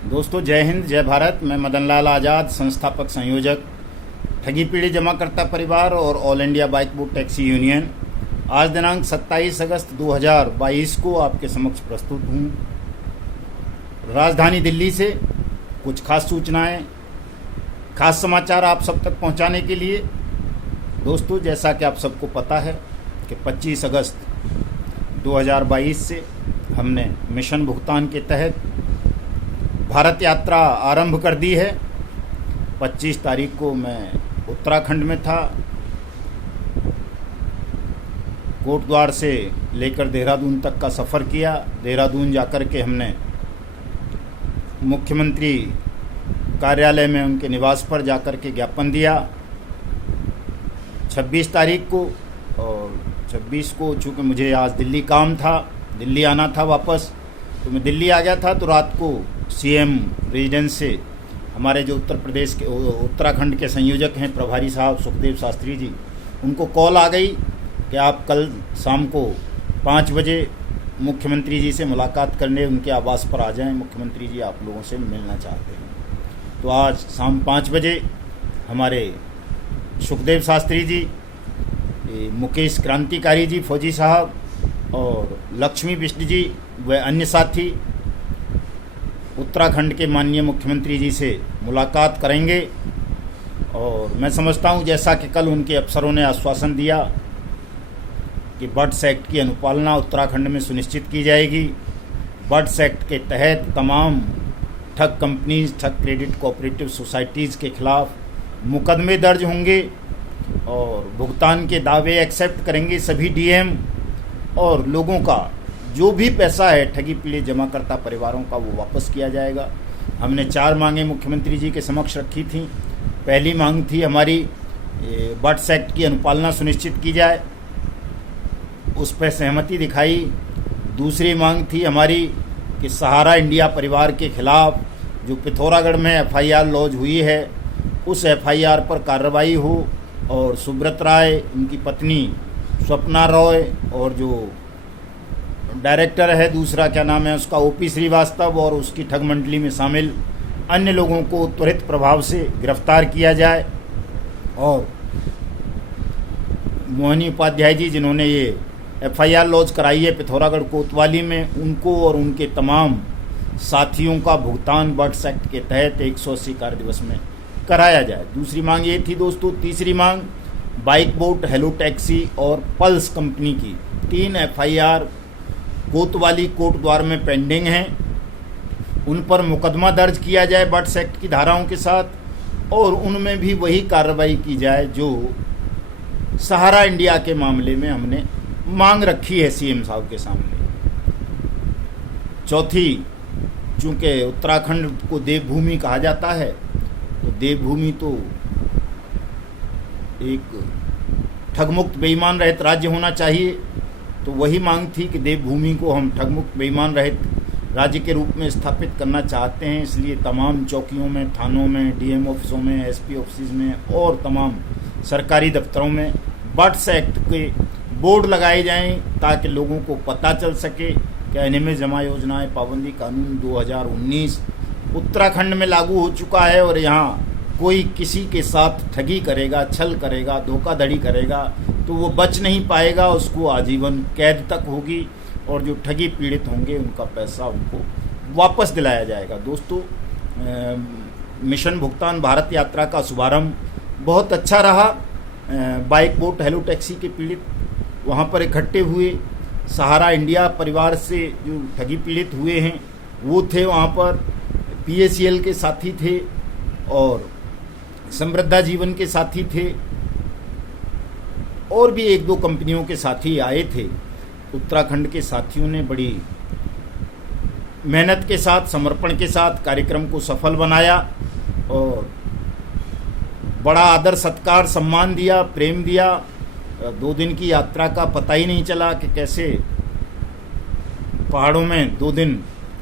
दोस्तों जय हिंद जय भारत। मैं मदन लाल आज़ाद, संस्थापक संयोजक ठगी पीढ़ी जमाकर्ता परिवार और all India bike book taxi union, आज दिनांक 27 अगस्त 2022 को आपके समक्ष प्रस्तुत हूँ। राजधानी दिल्ली से कुछ खास सूचनाएं, खास समाचार आप सब तक पहुंचाने के लिए। दोस्तों जैसा कि आप सबको पता है कि 25 अगस्त 2022 से हमने मिशन भुगतान के तहत भारत यात्रा आरंभ कर दी है। 25 तारीख को मैं उत्तराखंड में था। कोटद्वार से लेकर देहरादून तक का सफ़र किया। देहरादून जाकर के हमने मुख्यमंत्री कार्यालय में उनके निवास पर जाकर के ज्ञापन दिया 26 तारीख को। और 26 को चूँकि मुझे आज दिल्ली काम था, दिल्ली आना था वापस, तो मैं दिल्ली आ गया था। तो रात को सीएम रेजिडेंस से हमारे जो उत्तर प्रदेश के उत्तराखंड के संयोजक हैं प्रभारी साहब सुखदेव शास्त्री जी, उनको कॉल आ गई कि आप कल शाम को 5 बजे मुख्यमंत्री जी से मुलाकात करने उनके आवास पर आ जाएं। मुख्यमंत्री जी आप लोगों से मिलना चाहते हैं। तो आज शाम 5 बजे हमारे सुखदेव शास्त्री जी, मुकेश क्रांतिकारी जी फौजी साहब और लक्ष्मी बिष्ट जी व अन्य साथी उत्तराखंड के माननीय मुख्यमंत्री जी से मुलाकात करेंगे। और मैं समझता हूं, जैसा कि कल उनके अफसरों ने आश्वासन दिया कि बर्ड्स एक्ट की अनुपालना उत्तराखंड में सुनिश्चित की जाएगी। बर्ड्स एक्ट के तहत तमाम ठग कंपनीज, ठग क्रेडिट कोऑपरेटिव सोसाइटीज़ के खिलाफ मुकदमे दर्ज होंगे और भुगतान के दावे एक्सेप्ट करेंगे सभी डीएम, और लोगों का जो भी पैसा है ठगी पीड़ित जमाकर्ता परिवारों का वो वापस किया जाएगा। हमने 4 मांगें मुख्यमंत्री जी के समक्ष रखी थी। पहली मांग थी हमारी, बर्ड्स एक्ट की अनुपालना सुनिश्चित की जाए, उस पर सहमति दिखाई। दूसरी मांग थी हमारी कि सहारा इंडिया परिवार के खिलाफ जो पिथौरागढ़ में एफआईआर लॉन्च हुई है, उस एफआईआर पर कार्रवाई हो और सुब्रत राय, उनकी पत्नी स्वप्ना रॉय, और जो डायरेक्टर है दूसरा, क्या नाम है उसका, ओपी श्रीवास्तव, और उसकी ठग मंडली में शामिल अन्य लोगों को त्वरित प्रभाव से गिरफ्तार किया जाए। और मोहिनी उपाध्याय जी, जिन्होंने ये एफआईआर लॉन्च कराई है पिथौरागढ़ कोतवाली में, उनको और उनके तमाम साथियों का भुगतान बर्ड्स एक्ट के तहत 180 कार्य दिवस में कराया जाए। दूसरी मांग ये थी दोस्तों। तीसरी मांग, बाइक बोट, हेलो टैक्सी और पल्स कंपनी की 3 एफआईआर कोतवाली कोटद्वार में पेंडिंग हैं, उन पर मुकदमा दर्ज किया जाए बर्ड्स एक्ट की धाराओं के साथ, और उनमें भी वही कार्रवाई की जाए जो सहारा इंडिया के मामले में हमने मांग रखी है सीएम साहब के सामने। चौथी, चूँकि उत्तराखंड को देवभूमि कहा जाता है, तो देवभूमि तो एक ठगमुक्त बेईमान रहित राज्य होना चाहिए। तो वही मांग थी कि देवभूमि को हम ठगमुक्त बेईमान रहित राज्य के रूप में स्थापित करना चाहते हैं। इसलिए तमाम चौकियों में, थानों में, डीएम ऑफिसों में, एसपी ऑफिस में और तमाम सरकारी दफ्तरों में बर्ड्स एक्ट के बोर्ड लगाए जाएं, ताकि लोगों को पता चल सके कि अनियमित जमा योजनाएं पाबंदी कानून 2019 उत्तराखंड में लागू हो चुका है, और यहाँ कोई किसी के साथ ठगी करेगा, छल करेगा, धोखाधड़ी करेगा तो वो बच नहीं पाएगा, उसको आजीवन कैद तक होगी, और जो ठगी पीड़ित होंगे उनका पैसा उनको वापस दिलाया जाएगा। दोस्तों मिशन भुगतान भारत यात्रा का शुभारंभ बहुत अच्छा रहा। बाइक बोट हेलो टैक्सी के पीड़ित वहाँ पर इकट्ठे हुए, सहारा इंडिया परिवार से जो ठगी पीड़ित हुए हैं वो थे वहाँ पर, पीएसीएल के साथी थे और समृद्धा जीवन के साथी थे, और भी 1-2 कंपनियों के साथी आए थे। उत्तराखंड के साथियों ने बड़ी मेहनत के साथ, समर्पण के साथ कार्यक्रम को सफल बनाया और बड़ा आदर सत्कार, सम्मान दिया, प्रेम दिया। 2 दिन की यात्रा का पता ही नहीं चला कि कैसे पहाड़ों में 2 दिन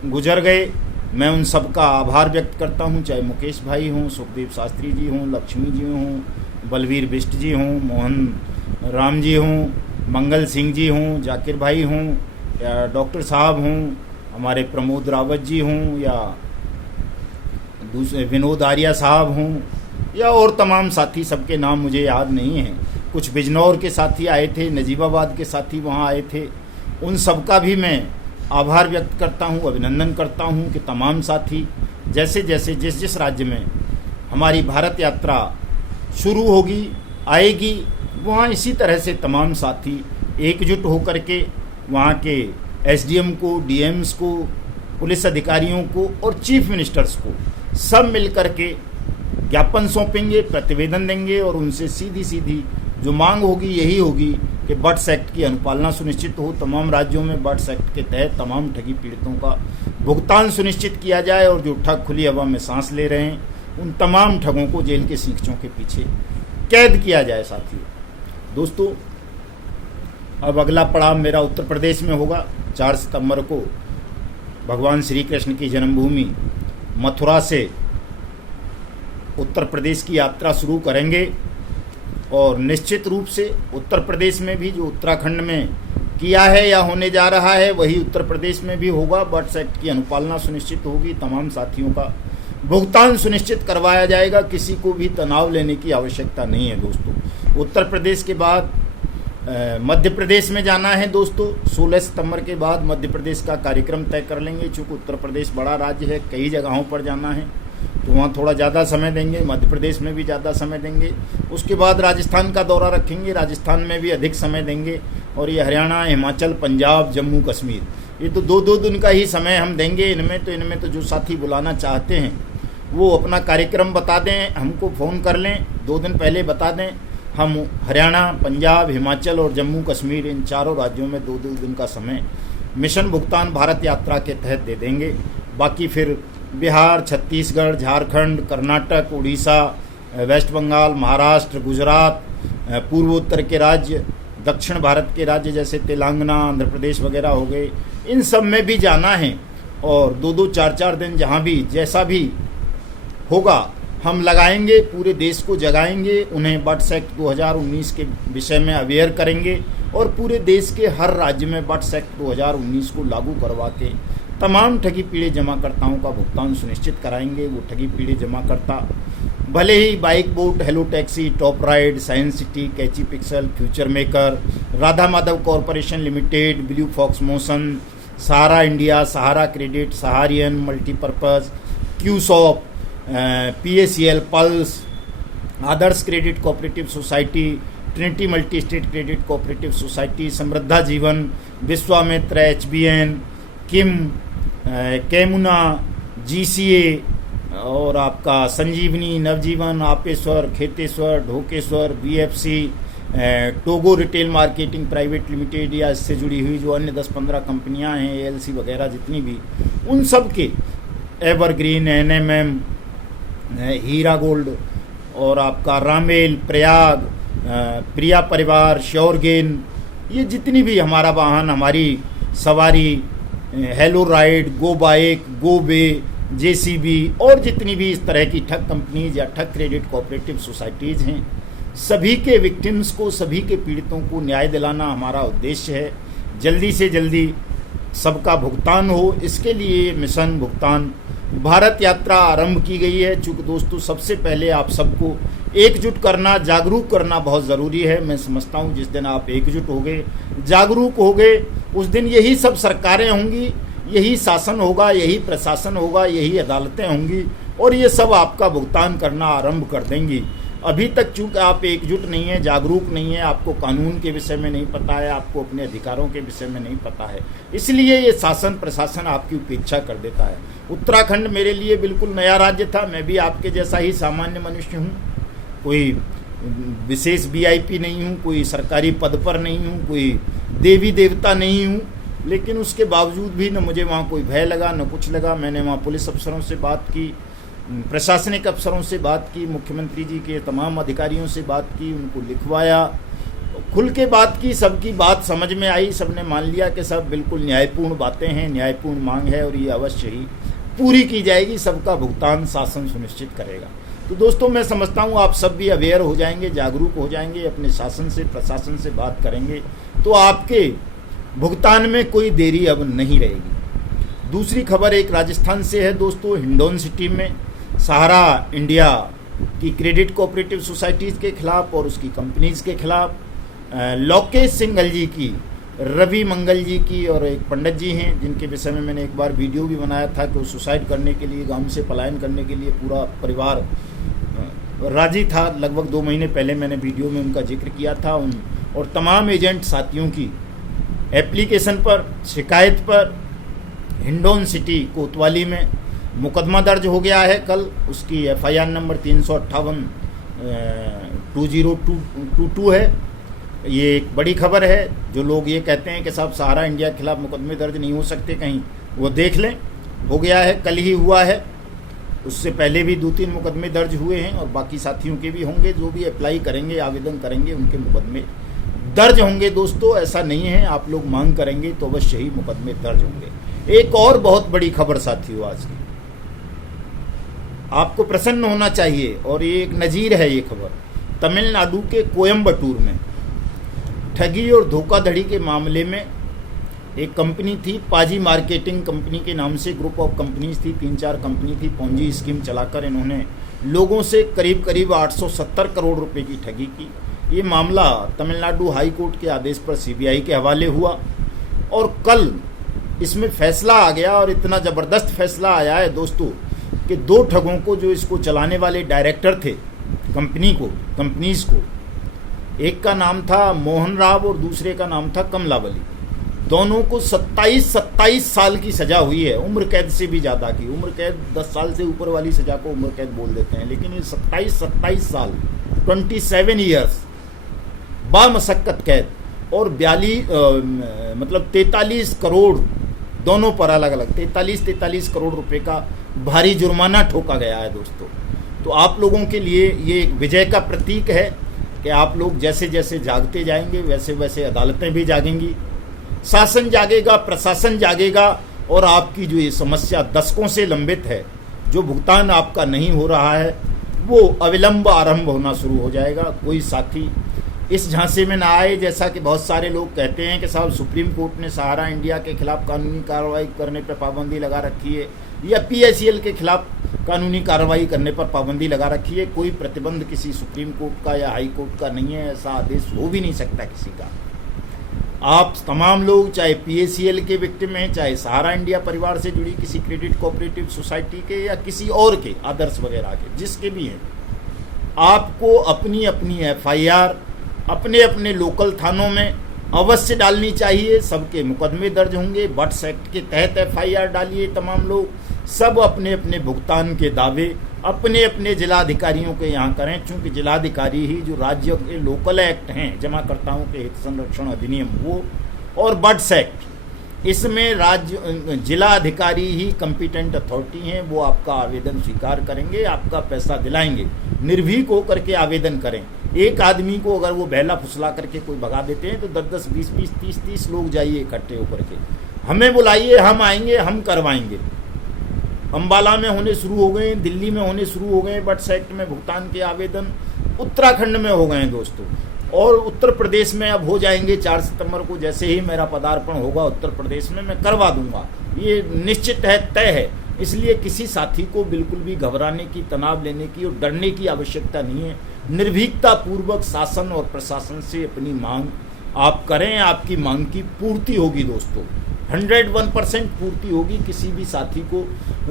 गुजर गए। मैं उन सब का आभार व्यक्त करता हूं, चाहे मुकेश भाई हों, सुखदेव शास्त्री जी हों, लक्ष्मी जी हों, बलवीर बिष्ट जी हों, मोहन राम जी हों, मंगल सिंह जी हों, जाकिर भाई हों, या डॉक्टर साहब हों, हमारे प्रमोद रावत जी हों, या दूसरे विनोद आर्या साहब हों या और तमाम साथी, सबके नाम मुझे याद नहीं हैं। कुछ बिजनौर के साथी आए थे, नजीबाबाद के साथी वहाँ आए थे। उन सबका भी मैं आभार व्यक्त करता हूँ, अभिनंदन करता हूँ कि तमाम साथी जैसे जैसे जिस जिस राज्य में हमारी भारत यात्रा शुरू होगी, आएगी, वहाँ इसी तरह से तमाम साथी एकजुट होकर के वहाँ के एसडीएम को, डीएम्स को, पुलिस अधिकारियों को और चीफ मिनिस्टर्स को सब मिल कर के ज्ञापन सौंपेंगे, प्रतिवेदन देंगे और उनसे सीधी सीधी जो मांग होगी यही होगी कि बट्स एक्ट की अनुपालना सुनिश्चित हो। तमाम राज्यों में बट्स एक्ट के तहत तमाम ठगी पीड़ितों का भुगतान सुनिश्चित किया जाए और जो ठग खुली हवा में सांस ले रहे हैं उन तमाम ठगों को जेल के सींचों के पीछे कैद किया जाए। साथियों, दोस्तों, अब अगला पड़ाव मेरा उत्तर प्रदेश में होगा। 4 सितंबर को भगवान श्री कृष्ण की जन्मभूमि मथुरा से उत्तर प्रदेश की यात्रा शुरू करेंगे और निश्चित रूप से उत्तर प्रदेश में भी जो उत्तराखंड में किया है या होने जा रहा है वही उत्तर प्रदेश में भी होगा। बट्स एक्ट की अनुपालना सुनिश्चित होगी, तमाम साथियों का भुगतान सुनिश्चित करवाया जाएगा, किसी को भी तनाव लेने की आवश्यकता नहीं है। दोस्तों, उत्तर प्रदेश के बाद मध्य प्रदेश में जाना है। दोस्तों, 16 सितंबर के बाद मध्य प्रदेश का कार्यक्रम तय कर लेंगे। चूँकि उत्तर प्रदेश बड़ा राज्य है, कई जगहों पर जाना है तो वहाँ थोड़ा ज़्यादा समय देंगे, मध्य प्रदेश में भी ज़्यादा समय देंगे। उसके बाद राजस्थान का दौरा रखेंगे, राजस्थान में भी अधिक समय देंगे। और ये हरियाणा, हिमाचल, पंजाब, जम्मू कश्मीर, ये तो 2-2 दिन का ही समय हम देंगे। इनमें तो जो साथी बुलाना चाहते हैं वो अपना कार्यक्रम बता दें, हमको फ़ोन कर लें, 2 दिन पहले बता दें। हम हरियाणा, पंजाब, हिमाचल और जम्मू कश्मीर, इन चारों राज्यों में 2-2 दिन का समय मिशन भुगतान भारत यात्रा के तहत दे देंगे। बाकी फिर बिहार, छत्तीसगढ़, झारखंड, कर्नाटक, उड़ीसा, वेस्ट बंगाल, महाराष्ट्र, गुजरात, पूर्वोत्तर के राज्य, दक्षिण भारत के राज्य जैसे तेलंगाना, आंध्र प्रदेश वगैरह हो गए, इन सब में भी जाना है। और 2-2, 4-4 दिन जहाँ भी जैसा भी होगा हम लगाएंगे, पूरे देश को जगाएंगे, उन्हें बट्स एक्ट 2019 के विषय में अवेयर करेंगे और पूरे देश के हर राज्य में बट्स एक्ट 2019 को लागू करवा के तमाम ठगी पीड़े जमाकर्ताओं का भुगतान सुनिश्चित कराएंगे। वो ठगी पीड़े जमाकर्ता भले ही Bike Bot, Hello Taxi, Top Ride, Science City, Catchy Pixel, Future Maker, Radha Madhav Corporation Limited, Blue Fox Motion, Sahara India, Sahara Credit, Saharayan Multipurpose, क्यूसॉप, PACL, Pearls, Adarsh Credit Cooperative Society, Trinity Multi State Credit Cooperative Society, Samruddha Jeevan, Vishwamitra, HBN, किम, कैमुना, GCA और आपका संजीवनी, नवजीवन, आपेश्वर, Kheteshwar, Dhokeshwar, BFC, Togo Retail Marketing Private Limited या इससे जुड़ी हुई जो अन्य 10-15 कंपनियां हैं, ALC वगैरह जितनी भी, उन सब के एवरग्रीन, NMM, हीरा गोल्ड और आपका रामेल, प्रयाग, प्रिया परिवार, श्योरगेन, ये जितनी भी हमारा वाहन, हमारी सवारी, हेलो राइड, गो बाइक, गो वे, JCB और जितनी भी इस तरह की ठग कंपनीज या ठग क्रेडिट कोऑपरेटिव सोसाइटीज़ हैं, सभी के विक्टिम्स को, सभी के पीड़ितों को न्याय दिलाना हमारा उद्देश्य है। जल्दी से जल्दी सबका भुगतान हो, इसके लिए मिशन भुगतान भारत यात्रा आरंभ की गई है। चूँकि दोस्तों, सबसे पहले आप सबको एकजुट करना, जागरूक करना बहुत ज़रूरी है। मैं समझता हूँ जिस दिन आप एकजुट हो गए, जागरूक हो गए, उस दिन यही सब सरकारें होंगी, यही शासन होगा, यही प्रशासन होगा, यही अदालतें होंगी और ये सब आपका भुगतान करना आरंभ कर देंगी। अभी तक चूँकि आप एकजुट नहीं हैं, जागरूक नहीं हैं, आपको कानून के विषय में नहीं पता है, आपको अपने अधिकारों के विषय में नहीं पता है, इसलिए ये शासन प्रशासन आपकी उपेक्षा कर देता है। उत्तराखंड मेरे लिए बिल्कुल नया राज्य था, मैं भी आपके जैसा ही सामान्य मनुष्य हूँ, कोई विशेष VIP नहीं हूँ, कोई सरकारी पद पर नहीं हूँ, कोई देवी देवता नहीं हूँ, लेकिन उसके बावजूद भी न मुझे वहाँ कोई भय लगा न कुछ लगा। मैंने वहाँ पुलिस अफसरों से बात की, प्रशासनिक अफसरों से बात की, मुख्यमंत्री जी के तमाम अधिकारियों से बात की, उनको लिखवाया, खुल के बात की, सबकी बात समझ में आई, सबने मान लिया कि सब बिल्कुल न्यायपूर्ण बातें हैं, न्यायपूर्ण मांग है और ये अवश्य ही पूरी की जाएगी, सबका भुगतान शासन सुनिश्चित करेगा। तो दोस्तों, मैं समझता हूँ आप सब भी अवेयर हो जाएंगे, जागरूक हो जाएंगे, अपने शासन से प्रशासन से बात करेंगे तो आपके भुगतान में कोई देरी अब नहीं रहेगी। दूसरी खबर एक राजस्थान से है दोस्तों। हिंडौन सिटी में सहारा इंडिया की क्रेडिट कोऑपरेटिव सोसाइटीज़ के खिलाफ और उसकी कंपनीज़ के खिलाफ, लोकेश सिंघल जी की, रवि मंगल जी की और एक पंडित जी हैं जिनके विषय में मैंने एक बार वीडियो भी बनाया था कि वो सुसाइड करने के लिए, गांव से पलायन करने के लिए पूरा परिवार राजी था। लगभग 2 महीने पहले मैंने वीडियो में उनका जिक्र किया था। उन और तमाम एजेंट साथियों की एप्लीकेशन पर, शिकायत पर हिंडौन सिटी कोतवाली में मुकदमा दर्ज हो गया है। कल उसकी FIR नंबर 358/2022 है। ये एक बड़ी खबर है। जो लोग ये कहते हैं कि साहब सहारा इंडिया के खिलाफ मुकदमे दर्ज नहीं हो सकते कहीं, वो देख लें, हो गया है, कल ही हुआ है। उससे पहले भी 2-3 मुकदमे दर्ज हुए हैं और बाकी साथियों के भी होंगे। जो भी अप्लाई करेंगे, आवेदन करेंगे, उनके मुकदमे दर्ज होंगे। दोस्तों, ऐसा नहीं है, आप लोग मांग करेंगे तो अवश्य ही मुकदमे दर्ज होंगे। एक और बहुत बड़ी खबर साथियों आज की, आपको प्रसन्न होना चाहिए और ये एक नजीर है। ये खबर तमिलनाडु के कोयम्बटूर में ठगी और धोखाधड़ी के मामले में एक कंपनी थी, पाजी मार्केटिंग कंपनी के नाम से ग्रुप ऑफ कंपनीज थी, 3-4 कंपनी थी। पोंजी स्कीम चलाकर इन्होंने लोगों से करीब करीब 870 करोड़ रुपए की ठगी की। ये मामला तमिलनाडु हाई कोर्ट के आदेश पर CBI के हवाले हुआ और कल इसमें फैसला आ गया। और इतना ज़बरदस्त फैसला आया है दोस्तों कि 2 ठगों को, जो इसको चलाने वाले डायरेक्टर थे कंपनीज को, एक का नाम था मोहन राव और दूसरे का नाम था कमलावली, दोनों को 27 साल की सजा हुई है। उम्र कैद से भी ज़्यादा की। उम्र कैद 10 साल से ऊपर वाली सजा को उम्र कैद बोल देते हैं, लेकिन ये 27 साल 27 ईयर्स बामशक्कत कैद और 43 करोड़, दोनों पर अलग अलग 43 करोड़ रुपए का भारी जुर्माना ठोका गया है दोस्तों। तो आप लोगों के लिए ये एक विजय का प्रतीक है कि आप लोग जैसे जैसे जागते जाएंगे वैसे वैसे अदालतें भी जागेंगी, शासन जागेगा, प्रशासन जागेगा और आपकी जो ये समस्या दशकों से लंबित है, जो भुगतान आपका नहीं हो रहा है, वो अविलंब आरंभ होना शुरू हो जाएगा। कोई साथी इस झांसे में ना आए, जैसा कि बहुत सारे लोग कहते हैं कि साहब सुप्रीम कोर्ट ने सहारा इंडिया के खिलाफ कानूनी कार्रवाई करने पर पाबंदी लगा रखी है या PICL के खिलाफ कानूनी कार्रवाई करने पर पाबंदी लगा रखी है। कोई प्रतिबंध किसी सुप्रीम कोर्ट का या हाई कोर्ट का नहीं है, ऐसा आदेश हो भी नहीं सकता किसी का। आप तमाम लोग, चाहे PACL के विक्टिम हैं, चाहे सहारा इंडिया परिवार से जुड़ी किसी क्रेडिट कोऑपरेटिव सोसाइटी के या किसी और के, आदर्श वगैरह के, जिसके भी हैं, आपको अपनी अपनी FIR अपने अपने लोकल थानों में अवश्य डालनी चाहिए। सबके मुकदमे दर्ज होंगे। बट्स एक्ट के तहत FIR डालिए। तमाम लोग सब अपने अपने भुगतान के दावे अपने अपने जिलाधिकारियों के यहाँ करें, चूँकि जिलाधिकारी ही जो राज्य के लोकल एक्ट हैं, जमाकर्ताओं के हित संरक्षण अधिनियम, वो और बट्स एक्ट, इसमें राज्य जिलाधिकारी ही कंपिटेंट अथॉरिटी हैं। वो आपका आवेदन स्वीकार करेंगे, आपका पैसा दिलाएंगे। निर्भीक होकर के आवेदन करें। एक आदमी को अगर वो बहला फुसला करके कोई भगा देते हैं तो 10-10, 20-20, 30-30 लोग जाइए इकट्ठे होकर के, हमें बुलाइए, हम आएंगे, हम करवाएंगे। अम्बाला में होने शुरू हो गए, दिल्ली में होने शुरू हो गए बट्स एक्ट में भुगतान के आवेदन, उत्तराखंड में हो गए दोस्तों, और उत्तर प्रदेश में अब हो जाएंगे। 4 सितंबर को जैसे ही मेरा पदार्पण होगा उत्तर प्रदेश में, मैं करवा दूंगा। ये निश्चित है, तय है। इसलिए किसी साथी को बिल्कुल भी घबराने की, तनाव लेने की और डरने की आवश्यकता नहीं है। निर्भीकता पूर्वक शासन और प्रशासन से अपनी मांग आप करें, आपकी मांग की पूर्ति होगी दोस्तों, 101% पूर्ति होगी। किसी भी साथी को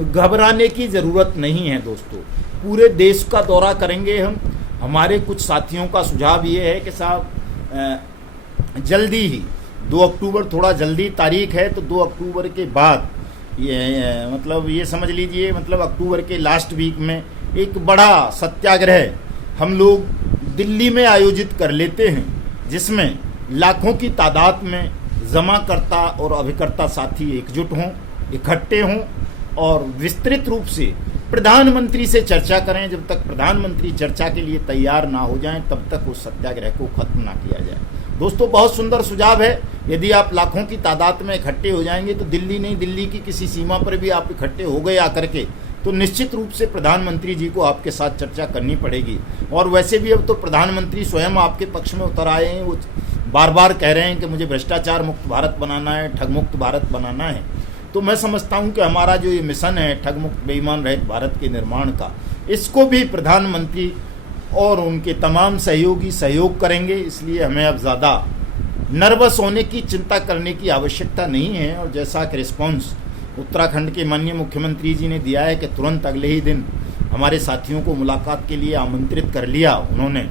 घबराने की ज़रूरत नहीं है दोस्तों। पूरे देश का दौरा करेंगे हम। हमारे कुछ साथियों का सुझाव ये है कि साहब जल्दी ही 2 अक्टूबर, थोड़ा जल्दी तारीख है, तो 2 अक्टूबर के बाद ये समझ लीजिए, मतलब अक्टूबर के लास्ट वीक में एक बड़ा सत्याग्रह हम लोग दिल्ली में आयोजित कर लेते हैं, जिसमें लाखों की तादाद में जमाकर्ता और अभिकर्ता साथी एकजुट हों, इकट्ठे हों और विस्तृत रूप से प्रधानमंत्री से चर्चा करें। जब तक प्रधानमंत्री चर्चा के लिए तैयार ना हो जाएं, तब तक उस सत्याग्रह को खत्म ना किया जाए। दोस्तों, बहुत सुंदर सुझाव है। यदि आप लाखों की तादाद में इकट्ठे हो जाएंगे तो दिल्ली नहीं, दिल्ली की किसी सीमा पर भी आप इकट्ठे हो गए आकर के, तो निश्चित रूप से प्रधानमंत्री जी को आपके साथ चर्चा करनी पड़ेगी। और वैसे भी अब तो प्रधानमंत्री स्वयं आपके पक्ष में उतर आए हैं। वो बार बार कह रहे हैं कि मुझे भ्रष्टाचार मुक्त भारत बनाना है, ठग मुक्त भारत बनाना है। तो मैं समझता हूं कि हमारा जो ये मिशन है ठगमुक्त बेईमान रहित भारत के निर्माण का, इसको भी प्रधानमंत्री और उनके तमाम सहयोगी सहयोग करेंगे। इसलिए हमें अब ज़्यादा नर्वस होने की, चिंता करने की आवश्यकता नहीं है। और जैसा कि रिस्पॉन्स उत्तराखंड के माननीय मुख्यमंत्री जी ने दिया है कि तुरंत अगले ही दिन हमारे साथियों को मुलाकात के लिए आमंत्रित कर लिया उन्होंने,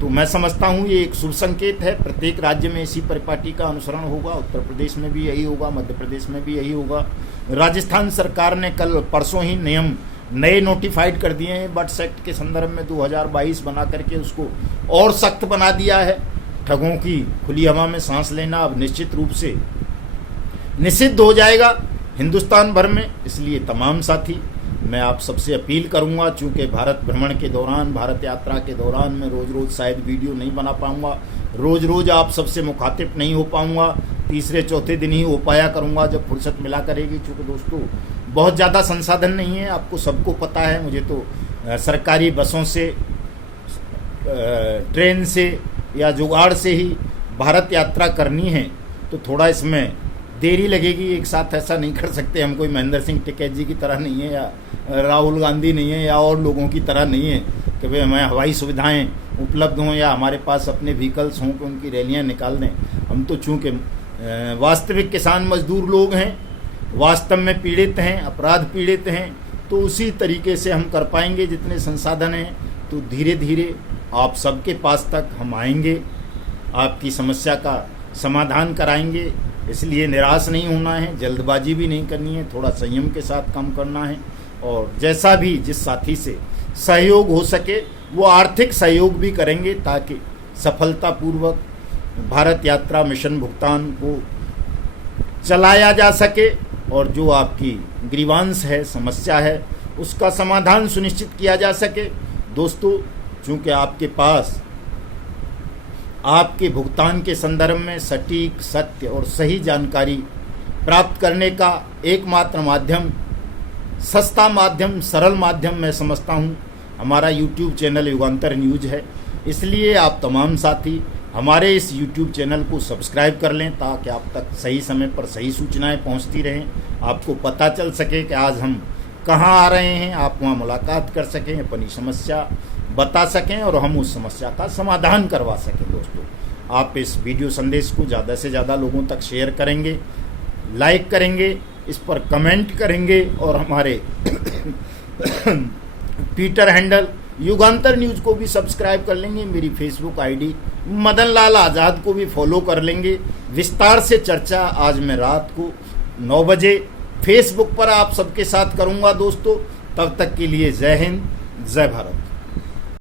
तो मैं समझता हूँ ये एक शुभ संकेत है। प्रत्येक राज्य में इसी परिपाटी का अनुसरण होगा। उत्तर प्रदेश में भी यही होगा, मध्य प्रदेश में भी यही होगा। राजस्थान सरकार ने कल परसों ही नियम नए नोटिफाइड कर दिए हैं बट्स एक्ट के संदर्भ में 2022 बना करके उसको और सख्त बना दिया है। ठगों की खुली हवा में सांस लेना अब निश्चित रूप से निषिद्ध हो जाएगा हिंदुस्तान भर में। इसलिए तमाम साथी, मैं आप सबसे अपील करूंगा, चूँकि भारत भ्रमण के दौरान, भारत यात्रा के दौरान मैं रोज़ रोज़ शायद वीडियो नहीं बना पाऊंगा, रोज़ रोज़ आप सबसे मुखातिब नहीं हो पाऊंगा, तीसरे चौथे दिन ही हो पाया करूंगा जब फुर्सत मिला करेगी। चूँकि दोस्तों बहुत ज़्यादा संसाधन नहीं है, आपको सबको पता है। मुझे तो सरकारी बसों से, ट्रेन से या जुगाड़ से ही भारत यात्रा करनी है, तो थोड़ा इसमें देरी लगेगी। एक साथ ऐसा नहीं कर सकते हम, कोई महेंद्र सिंह टिकैत जी की तरह नहीं है या राहुल गांधी नहीं है या और लोगों की तरह नहीं है कि भाई हमें हवाई सुविधाएं उपलब्ध हों या हमारे पास अपने व्हीकल्स हों कि उनकी रैलियां निकाल दें। हम तो चूँकि वास्तविक किसान मजदूर लोग हैं, वास्तव में पीड़ित हैं, अपराध पीड़ित हैं, तो उसी तरीके से हम कर पाएंगे जितने संसाधन हैं। तो धीरे धीरे आप सबके पास तक हम आएंगे, आपकी समस्या का समाधान कराएंगे। इसलिए निराश नहीं होना है, जल्दबाजी भी नहीं करनी है, थोड़ा संयम के साथ काम करना है। और जैसा भी जिस साथी से सहयोग हो सके वो आर्थिक सहयोग भी करेंगे ताकि सफलतापूर्वक भारत यात्रा मिशन भुगतान को चलाया जा सके और जो आपकी ग्रीवांस है, समस्या है, उसका समाधान सुनिश्चित किया जा सके। दोस्तों, चूँकि आपके पास आपके भुगतान के संदर्भ में सटीक, सत्य और सही जानकारी प्राप्त करने का एकमात्र माध्यम, सस्ता माध्यम, सरल माध्यम मैं समझता हूँ हमारा YouTube चैनल युगांतर न्यूज है। इसलिए आप तमाम साथी हमारे इस YouTube चैनल को सब्सक्राइब कर लें ताकि आप तक सही समय पर सही सूचनाएं पहुंचती रहें, आपको पता चल सके कि आज हम कहां आ रहे हैं, आप वहां मुलाकात कर सकें, अपनी समस्या बता सकें और हम उस समस्या का समाधान करवा सकें। दोस्तों, आप इस वीडियो संदेश को ज़्यादा से ज़्यादा लोगों तक शेयर करेंगे, लाइक करेंगे, इस पर कमेंट करेंगे और हमारे ट्विटर हैंडल युगांतर न्यूज़ को भी सब्सक्राइब कर लेंगे। मेरी फेसबुक आईडी मदन लाल आज़ाद को भी फॉलो कर लेंगे। विस्तार से चर्चा आज मैं रात को 9 बजे फेसबुक पर आप सबके साथ करूंगा। दोस्तों, तब तक के लिए जय हिंद, जय भारत।